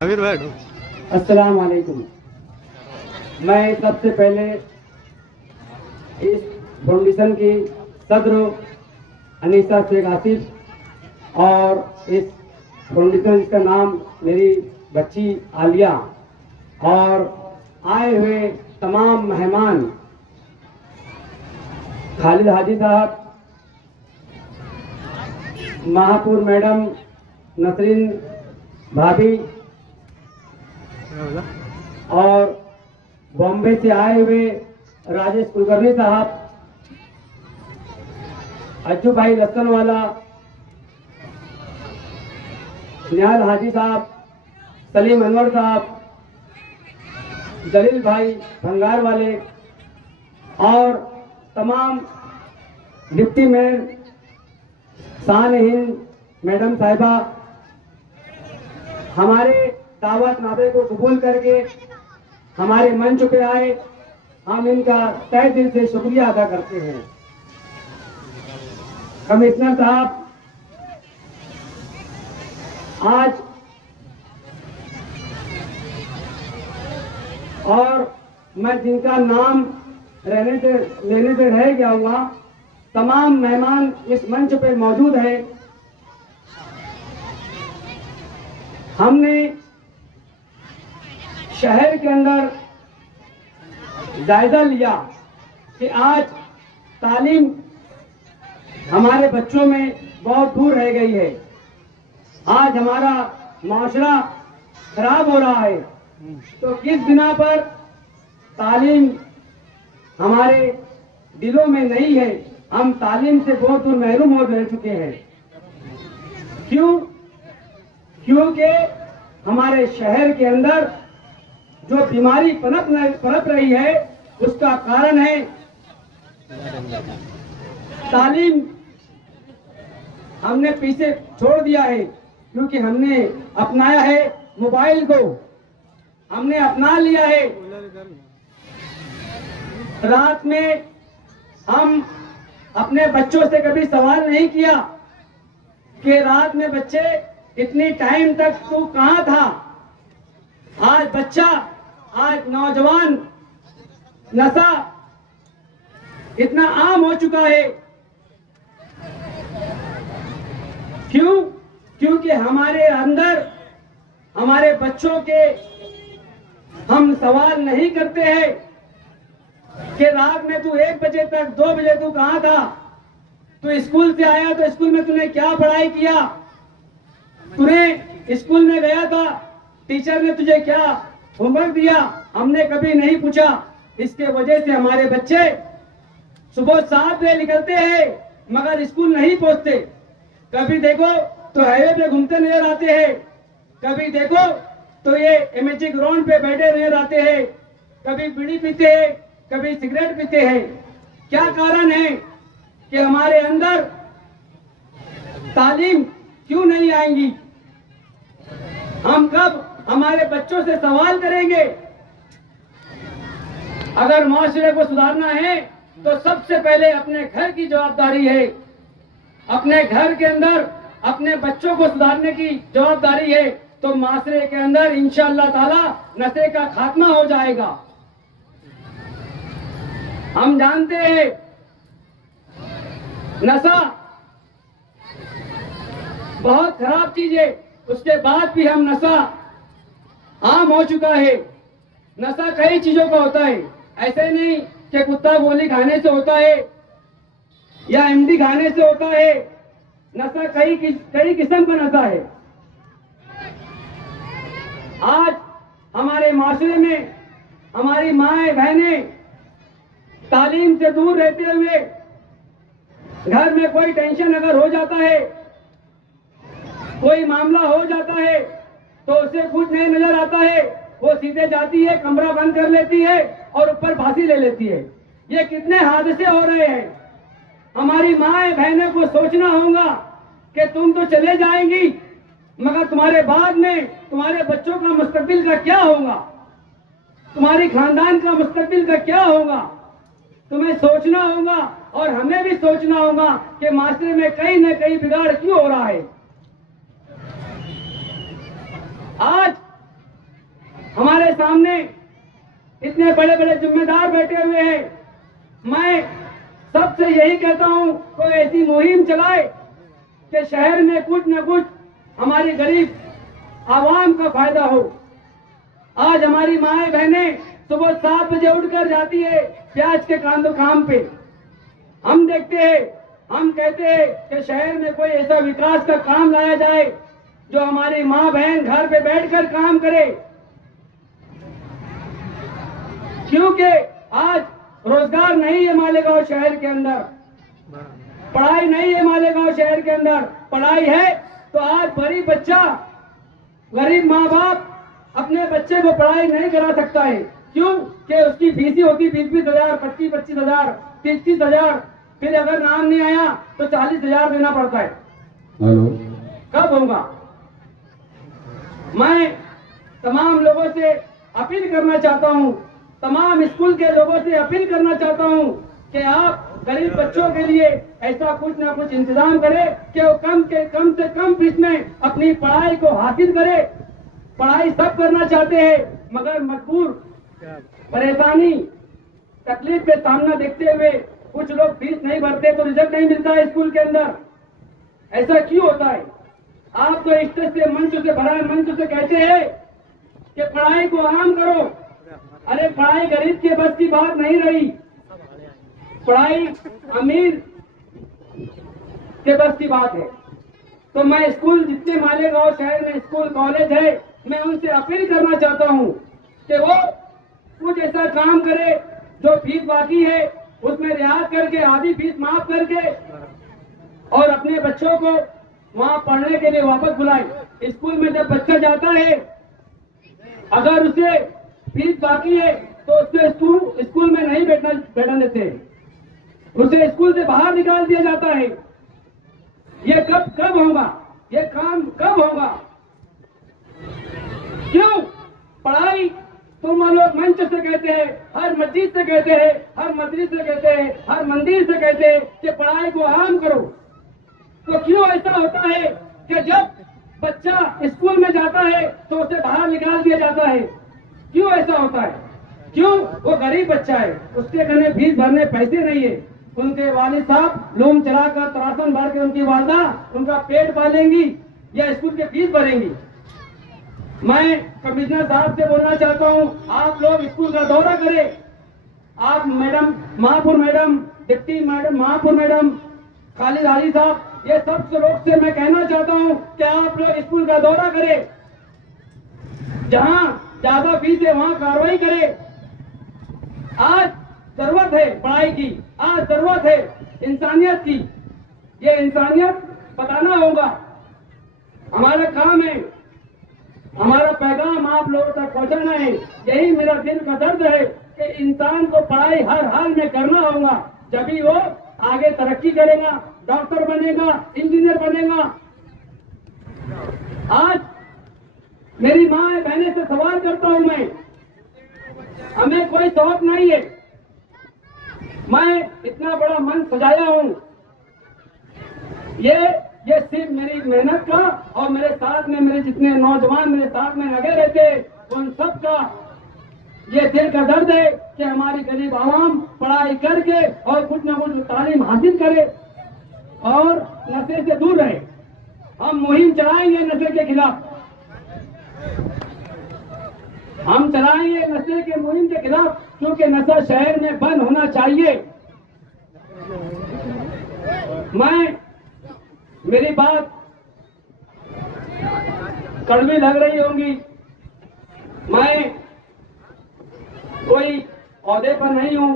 अस्सलाम वालेकुम। मैं सबसे पहले इस फाउंडेशन की सदर अनीसा शेख आसिफ और इस फाउंडेशन का नाम मेरी बच्ची आलिया और आए हुए तमाम मेहमान खालिद हाजी साहब, महापुर मैडम, नसरीन भाभी और बॉम्बे से आए हुए राजेश कुलकर्णी साहब, अज्जू भाई लस्सनवाला, निहाल हाजी साहब, सलीम अनवर साहब, जलील भाई भंगार वाले और तमाम डिप्टी मेयर, शान हिंद मैडम साहिबा, हमारे दावत नामे को कबूल करके हमारे मंच पे आए, हम इनका तहे दिल से शुक्रिया अदा करते हैं। कमिश्नर साहब, आज और मैं जिनका नाम लेने से रह गया हुआ, तमाम मेहमान इस मंच पे मौजूद है। हमने शहर के अंदर जायजा लिया कि आज तालीम हमारे बच्चों में बहुत दूर रह गई है। आज हमारा माशरा खराब हो रहा है, तो किस बिना पर तालीम हमारे दिलों में नहीं है, हम तालीम से बहुत दूर महरूम हो रह चुके हैं। क्योंकि हमारे शहर के अंदर जो बीमारी पनप रही है, उसका कारण है तालीम हमने पीछे छोड़ दिया है। क्योंकि हमने अपनाया है मोबाइल को, हमने अपना लिया है। रात में हम अपने बच्चों से कभी सवाल नहीं किया कि रात में बच्चे इतनी टाइम तक तू कहां था। आज बच्चा, आज नौजवान नशा इतना आम हो चुका है। क्योंकि हमारे अंदर हमारे बच्चों के हम सवाल नहीं करते हैं कि रात में तू 1 बजे तक 2 बजे तू कहां था, तू स्कूल से आया तो स्कूल में तूने क्या पढ़ाई किया, तूने स्कूल में गया था, टीचर ने तुझे क्या होमवर्क दिया, हमने कभी नहीं पूछा। इसके वजह से हमारे बच्चे सुबह 7 बजे निकलते हैं मगर स्कूल नहीं पहुंचते। कभी देखो तो हाईवे पे घूमते नजर आते हैं, कभी देखो तो ये एमएजी ग्राउंड पे बैठे नजर आते हैं, कभी बीड़ी पीते हैं, कभी सिगरेट पीते हैं। क्या कारण है कि हमारे अंदर तालीम क्यों नहीं आएंगी? हम कब हमारे बच्चों से सवाल करेंगे? अगर माशरे को सुधारना है तो सबसे पहले अपने घर की जवाबदारी है। अपने घर के अंदर अपने बच्चों को सुधारने की जवाबदारी है, तो माशरे के अंदर इंशाअल्लाह ताला नशे का खात्मा हो जाएगा। हम जानते हैं नशा बहुत खराब चीज है, उसके बाद भी हम नशा आम हो चुका है। नशा कई चीजों का होता है, ऐसे नहीं कि कुत्ता गोली खाने से होता है या एमडी खाने से होता है। नशा कई किस्म का नशा है। आज हमारे माशरे में हमारी माएं बहनें तालीम से दूर रहते हुए घर में कोई टेंशन अगर हो जाता है, कोई मामला हो जाता है, तो उसे कुछ नहीं नजर आता है, वो सीधे जाती है, कमरा बंद कर लेती है और ऊपर फांसी ले लेती है। ये कितने हादसे हो रहे हैं। हमारी माएं बहनों को सोचना होगा कि तुम तो चले जाएंगी मगर तुम्हारे बाद में तुम्हारे बच्चों का मुस्तकबिल का क्या होगा, तुम्हारी खानदान का मुस्तकबिल का क्या होगा। तुम्हें सोचना होगा और हमें भी सोचना होगा कि माशरे में कहीं न कहीं बिगाड़ क्यों हो रहा है। आज हमारे सामने इतने बड़े बड़े जिम्मेदार बैठे हुए हैं। मैं सबसे यही कहता हूं, कोई ऐसी मुहिम चलाए कि शहर में कुछ न कुछ हमारी गरीब आवाम का फायदा हो। आज हमारी माएं बहनें सुबह 7 बजे उठकर जाती है प्याज के काम पे। हम देखते हैं, हम कहते हैं कि शहर में कोई ऐसा विकास का काम लाया जाए जो हमारी माँ बहन घर पे बैठकर काम करे, क्योंकि आज रोजगार नहीं है मालेगांव शहर के अंदर, पढ़ाई नहीं है मालेगांव शहर के अंदर। पढ़ाई है तो आज गरीब बच्चा, गरीब माँ बाप अपने बच्चे को पढ़ाई नहीं करा सकता है। क्यों? कि उसकी फीस ही होती 20-20 हजार, 25-25 हजार, 30-30 हजार, फिर अगर नाम नहीं आया तो 40 हजार देना पड़ता है। हेलो, कब होगा? मैं तमाम लोगों से अपील करना चाहता हूं, तमाम स्कूल के लोगों से अपील करना चाहता हूं कि आप गरीब बच्चों के लिए ऐसा कुछ ना कुछ इंतजाम करें कि वो कम से कम फीस में अपनी पढ़ाई को हासिल करे। पढ़ाई सब करना चाहते हैं, मगर मजबूर, परेशानी, तकलीफ के सामना देखते हुए कुछ लोग फीस नहीं भरते तो रिजल्ट नहीं मिलता है स्कूल के अंदर। ऐसा क्यों होता है? आप तो स्टेज से, मंच से भरा मंच से कहते हैं कि पढ़ाई को आराम करो। अरे पढ़ाई गरीब के बस की बात नहीं रही, पढ़ाई अमीर के बस की बात है। तो मैं स्कूल, जितने मालेगांव शहर में स्कूल कॉलेज है, मैं उनसे अपील करना चाहता हूं कि वो कुछ ऐसा काम करे जो फीस बाकी है उसमें रियायत करके, आधी फीस माफ करके, और अपने बच्चों को वहां पढ़ने के लिए वापस बुलाए। स्कूल में जब बच्चा जाता है, अगर उसे फीस बाकी है तो उसके स्कूल में नहीं बैठा देते, उसे स्कूल से बाहर निकाल दिया जाता है। ये कब होगा? ये काम कब होगा? क्यों? पढ़ाई तुम लोग मंच से कहते हैं, हर मस्जिद से कहते हैं, हर मदरसे से कहते हैं, हर मंदिर से कहते हैं कि पढ़ाई को आराम करो। तो क्यों ऐसा होता है कि जब बच्चा स्कूल में जाता है तो उसे बाहर निकाल दिया जाता है? क्यों ऐसा होता है? क्यों? वो गरीब बच्चा है, उसके घर फीस भरने पैसे नहीं है। उनके वालिद साहब लूम चलाकर, त्रासन भर के उनकी वालदा उनका पेट पालेंगी या स्कूल की फीस भरेंगी। मैं कमिश्नर साहब से बोलना चाहता हूं, आप लोग स्कूल का दौरा करें। आप मैडम महापुर मैडम, डिप्टी मैडम महापुर मैडम, खालिद आली साहब, ये सब लोग से मैं कहना चाहता हूं कि आप लोग स्कूल का दौरा करें। जहां ज्यादा फीस है वहां कार्रवाई करें। आज जरूरत है पढ़ाई की, आज जरूरत है इंसानियत की। ये इंसानियत बताना होगा, हमारा काम है, हमारा पैगाम आप लोगों तक पहुंचाना है। यही मेरा दिल का दर्द है कि इंसान को पढ़ाई हर हाल में करना होगा, जभी वो आगे तरक्की करेगा, डॉक्टर बनेगा, इंजीनियर बनेगा। आज मेरी माँ बहने से सवाल करता हूं मैं, हमें कोई शौक नहीं है, मैं इतना बड़ा मंच सजाया हूं, ये सिर्फ मेरी मेहनत का और मेरे साथ में मेरे जितने नौजवान मेरे साथ में लगे रहते उन सब का ये दिल का दर्द है कि हमारी गरीब आवाम पढ़ाई करके और कुछ न कुछ तालीम हासिल करे और नशे से दूर रहे। हम मुहिम चलाएंगे नशे के खिलाफ, हम चलाएंगे नशे के मुहिम के खिलाफ, क्योंकि नशा शहर में बंद होना चाहिए। मेरी बात कड़वी लग रही होंगी, मैं कोई औहदे पर नहीं हूं।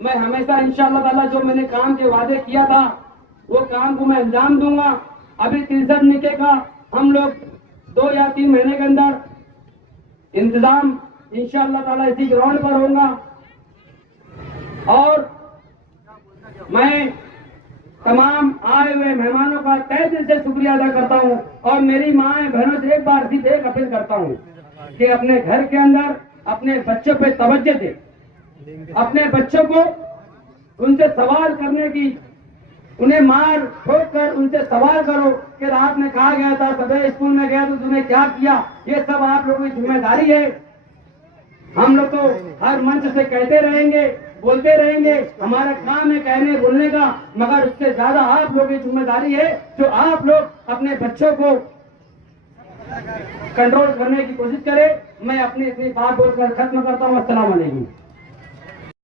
मैं हमेशा इंशाअल्लाह ताला जो मैंने काम के वादे किया था वो काम को मैं अंजाम दूंगा। अभी 63 निके का हम लोग 2 या 3 महीने के अंदर इंतजाम इंशाअल्लाह ताला इसी ग्राउंड पर होगा। और मैं तमाम आए हुए मेहमानों का तहे दिल से शुक्रिया अदा करता हूं और मेरी माँ बहनों से एक बार सिर्फ एक अपील करता हूं कि अपने घर के अंदर अपने बच्चों पे तवज्जो दे, अपने बच्चों को उनसे सवाल करने की, उन्हें मार ठोक कर उनसे सवाल करो कि रात में कहा गया था, सवेरे स्कूल में गया तो तूने क्या किया। ये सब आप लोगों की जिम्मेदारी है। हम लोग तो हर मंच से कहते रहेंगे, बोलते रहेंगे, हमारा काम है कहने बोलने का, मगर उससे ज्यादा आप लोगों की जिम्मेदारी है जो आप लोग अपने बच्चों को कंट्रोल करने की कोशिश करें। मैं अपनी बात बोलकर खत्म करता हूँ। अस्सलाम वालेकुम।